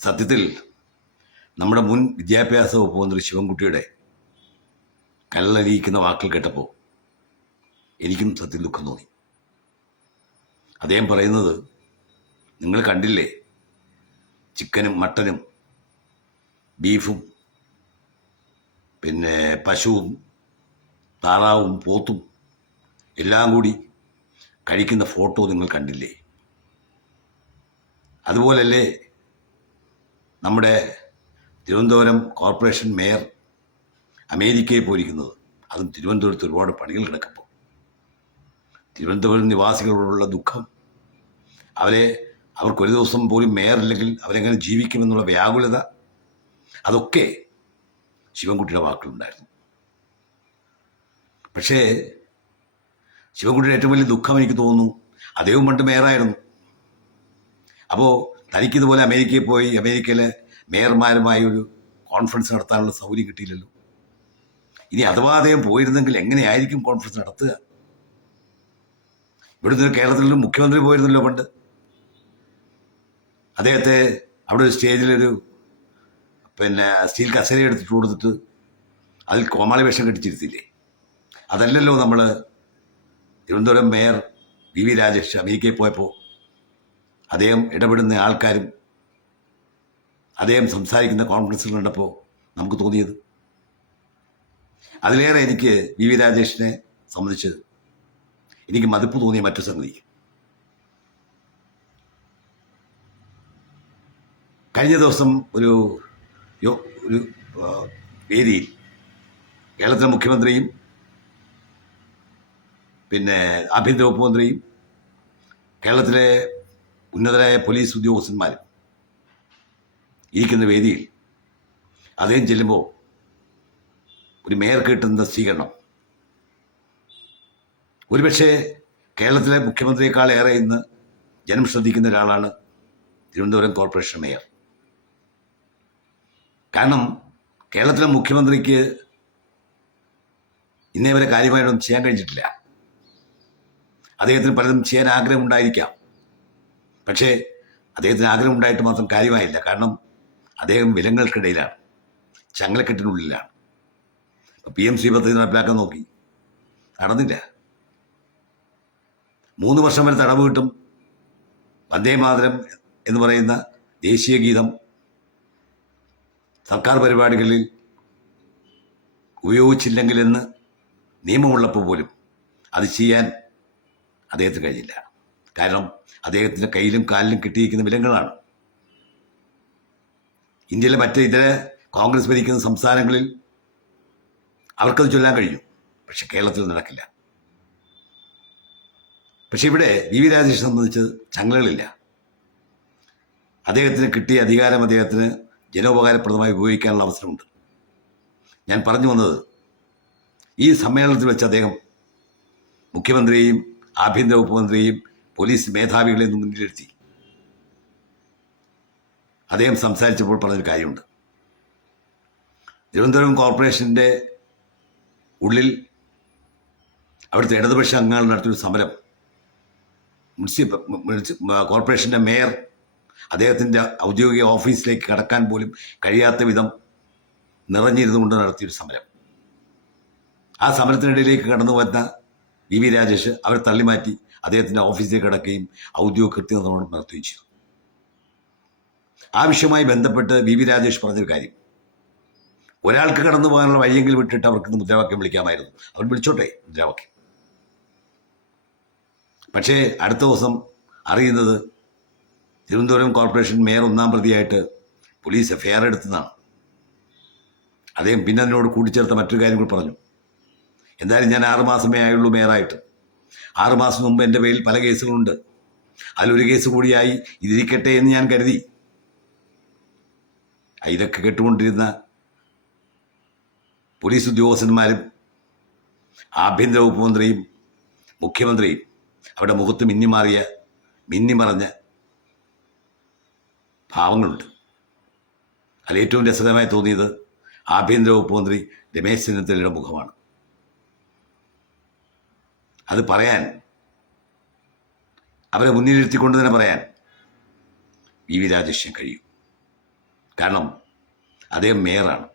സത്യത്തിൽ നമ്മുടെ മുൻ വിദ്യാഭ്യാസ വകുപ്പ് മന്ത്രി ശിവൻകുട്ടിയുടെ കല്ലലിയിക്കുന്ന വാക്കുകൾ കേട്ടപ്പോൾ എനിക്കും സത്യം ദുഃഖം തോന്നി. അദ്ദേഹം പറയുന്നത് നിങ്ങൾ കണ്ടില്ലേ, ചിക്കനും മട്ടനും ബീഫും പിന്നെ പശുവും താറാവും പോത്തും എല്ലാം കൂടി കഴിക്കുന്ന ഫോട്ടോ നിങ്ങൾ കണ്ടില്ലേ? അതുപോലല്ലേ നമ്മുടെ തിരുവനന്തപുരം കോർപ്പറേഷൻ മേയർ അമേരിക്കയിൽ പോയിരിക്കുന്നത്? അതും തിരുവനന്തപുരത്ത് ഒരുപാട് പണികൾ കിടക്കുമ്പോൾ തിരുവനന്തപുരം നിവാസികളോടുള്ള ദുഃഖം, അവർക്കൊരു ദിവസം പോലും മേയർ ഇല്ലെങ്കിൽ അവരെങ്ങനെ ജീവിക്കുമെന്നുള്ള വ്യാകുലത, അതൊക്കെ ശിവൻകുട്ടിയുടെ വാക്കുകളുണ്ടായിരുന്നു. പക്ഷേ ശിവൻകുട്ടിയുടെ ഏറ്റവും വലിയ ദുഃഖം എനിക്ക് തോന്നുന്നു, അദ്ദേഹം പണ്ട് മേയറായിരുന്നു. അപ്പോൾ തനിക്കിതുപോലെ അമേരിക്കയിൽ പോയി അമേരിക്കയിലെ മേയർമാരുമായി ഒരു കോൺഫറൻസ് നടത്താനുള്ള സൗകര്യം കിട്ടിയില്ലല്ലോ. ഇനി അഥവാ അദ്ദേഹം പോയിരുന്നെങ്കിൽ എങ്ങനെയായിരിക്കും കോൺഫറൻസ് നടത്തുക? ഇവിടുന്ന് കേരളത്തിലൊരു മുഖ്യമന്ത്രി പോയിരുന്നല്ലോ പണ്ട്. അദ്ദേഹത്തെ അവിടെ ഒരു സ്റ്റേജിലൊരു സ്റ്റീൽ കസേര എടുത്തിട്ട് കൊടുത്തിട്ട് അതിൽ കോമാളി വേഷം കെട്ടിച്ചിരുത്തില്ലേ? അതല്ലല്ലോ നമ്മൾ തിരുവനന്തപുരം മേയർ വി രാജേഷ് അമേരിക്കയിൽ പോയപ്പോൾ അദ്ദേഹം ഇടപെടുന്ന ആൾക്കാരും അദ്ദേഹം സംസാരിക്കുന്ന കോൺഫറൻസിൽ കണ്ടപ്പോൾ നമുക്ക് തോന്നിയത്. അതിലേറെ എനിക്ക് വി രാജേഷിനെ സംബന്ധിച്ച് എനിക്ക് മതിപ്പ് തോന്നിയ മറ്റു സംഗതി, കഴിഞ്ഞ ദിവസം ഒരു വേദിയിൽ കേരളത്തിലെ മുഖ്യമന്ത്രിയും ആഭ്യന്തര വകുപ്പ് മന്ത്രിയും കേരളത്തിലെ ഉന്നതരായ പോലീസ് ഉദ്യോഗസ്ഥന്മാരും ഇരിക്കുന്ന വേദിയിൽ അദ്ദേഹം ചെല്ലുമ്പോൾ ഒരു മേയർക്ക് കിട്ടുന്ന സ്വീകരണം ഒരുപക്ഷെ കേരളത്തിലെ മുഖ്യമന്ത്രിയെക്കാൾ ഏറെ ഇന്ന് ജനം ശ്രദ്ധിക്കുന്ന ഒരാളാണ് തിരുവനന്തപുരം കോർപ്പറേഷൻ മേയർ. കാരണം കേരളത്തിലെ മുഖ്യമന്ത്രിക്ക് ഇന്നേ വരെ കാര്യമായിട്ടൊന്നും ചെയ്യാൻ കഴിഞ്ഞിട്ടില്ല. അദ്ദേഹത്തിന് പലതും ചെയ്യാൻ ആഗ്രഹമുണ്ടായിരിക്കാം, പക്ഷേ അദ്ദേഹത്തിന് ആഗ്രഹമുണ്ടായിട്ട് മാത്രം കാര്യമായില്ല. കാരണം അദ്ദേഹം വിലങ്ങൾക്കിടയിലാണ്, ചങ്ങലക്കെട്ടിനുള്ളിലാണ്. PMC പദ്ധതി നടപ്പിലാക്കാൻ നോക്കി, നടന്നില്ല. 3 വർഷം വരെ തടവ് കിട്ടും. വന്ദേമാതരം എന്ന് പറയുന്ന ദേശീയ ഗീതം സർക്കാർ പരിപാടികളിൽ ഉപയോഗിച്ചില്ലെങ്കിലെന്ന് നിയമമുള്ളപ്പോൾ പോലും അത് ചെയ്യാൻ അദ്ദേഹത്തിന് കഴിഞ്ഞില്ല. കാരണം അദ്ദേഹത്തിൻ്റെ കയ്യിലും കാലിലും കിട്ടിയിരിക്കുന്ന വിലങ്ങളാണ്. ഇന്ത്യയിലെ മറ്റ് ഇതര കോൺഗ്രസ് ഭരിക്കുന്ന സംസ്ഥാനങ്ങളിൽ അവർക്കത് ചൊല്ലാൻ കഴിയും, പക്ഷെ കേരളത്തിൽ നടക്കില്ല. പക്ഷെ ഇവിടെ വി രാജേഷ് സംബന്ധിച്ച് ചങ്ങലകളില്ല. അദ്ദേഹത്തിന് കിട്ടിയ അധികാരം അദ്ദേഹത്തിന് ജനോപകാരപ്രദമായി ഉപയോഗിക്കാനുള്ള അവസരമുണ്ട്. ഞാൻ പറഞ്ഞു വന്നത്, ഈ സമ്മേളനത്തിൽ വെച്ച് അദ്ദേഹം മുഖ്യമന്ത്രിയെയും ആഭ്യന്തര വകുപ്പ് മന്ത്രിയെയും പോലീസ് മേധാവികളെയും മുന്നിലിരുത്തി അദ്ദേഹം സംസാരിച്ചപ്പോൾ പറഞ്ഞൊരു കാര്യമുണ്ട്. തിരുവനന്തപുരം കോർപ്പറേഷൻ്റെ ഉള്ളിൽ അവിടുത്തെ ഇടതുപക്ഷ അംഗങ്ങൾ നടത്തിയൊരു സമരം കോർപ്പറേഷൻ്റെ മേയർ അദ്ദേഹത്തിൻ്റെ ഔദ്യോഗിക ഓഫീസിലേക്ക് കടക്കാൻ പോലും കഴിയാത്ത വിധം നിറഞ്ഞിരുന്നുകൊണ്ട് നടത്തിയൊരു സമരം. ആ സമരത്തിനിടയിലേക്ക് കടന്നു വന്ന വി രാജേഷ് അവരെ തള്ളിമാറ്റി അദ്ദേഹത്തിൻ്റെ ഓഫീസിലേക്ക് കടക്കുകയും ഔദ്യോഗിക കൃത്യനിർവഹണം നടത്തുകയും ചെയ്തു. ആ വിഷയവുമായി ബന്ധപ്പെട്ട് വി രാജേഷ് പറഞ്ഞൊരു കാര്യം, ഒരാൾക്ക് കടന്നു പോകാനുള്ള വഴിയെങ്കിൽ വിട്ടിട്ട് അവർക്ക് മുദ്രാവാക്യം വിളിക്കാമായിരുന്നു. അവർ വിളിച്ചോട്ടെ മുദ്രാവാക്യം. പക്ഷേ അടുത്ത ദിവസം അറിയുന്നത് തിരുവനന്തപുരം കോർപ്പറേഷൻ മേയർ 1-ാം പ്രതിയായിട്ട് പോലീസ് FIR എടുത്തതാണ്. അദ്ദേഹം പിന്നെ അതിനോട് കൂട്ടിച്ചേർത്ത മറ്റൊരു കാര്യം കൂടി പറഞ്ഞു. എന്തായാലും ഞാൻ 6 മാസമേ ആയുള്ളൂ മേയറായിട്ട്. 6 മാസം മുമ്പ് എൻ്റെ പേരിൽ പല കേസുകളുണ്ട്. അതിലൊരു കേസ് കൂടിയായി ഇതിരിക്കട്ടെ എന്ന് ഞാൻ കരുതി. ഇതൊക്കെ കേട്ടുകൊണ്ടിരുന്ന പോലീസ് ഉദ്യോഗസ്ഥന്മാരും ആഭ്യന്തര വകുപ്പ് മന്ത്രിയും മുഖ്യമന്ത്രിയും അവിടെ മുഖത്ത് മിന്നിമറഞ്ഞ ഭാവങ്ങളുണ്ട്. അതിലേറ്റവും രസകരമായി തോന്നിയത് ആഭ്യന്തര വകുപ്പ് മന്ത്രി രമേശ് ചെന്നിത്തലയുടെ മുഖമാണ്. അത് പറയാൻ, അവരെ മുന്നിലിരുത്തിക്കൊണ്ട് തന്നെ പറയാൻ വി രാജേഷിന് കഴിയും. കാരണം അദ്ദേഹം മേയറാണ്.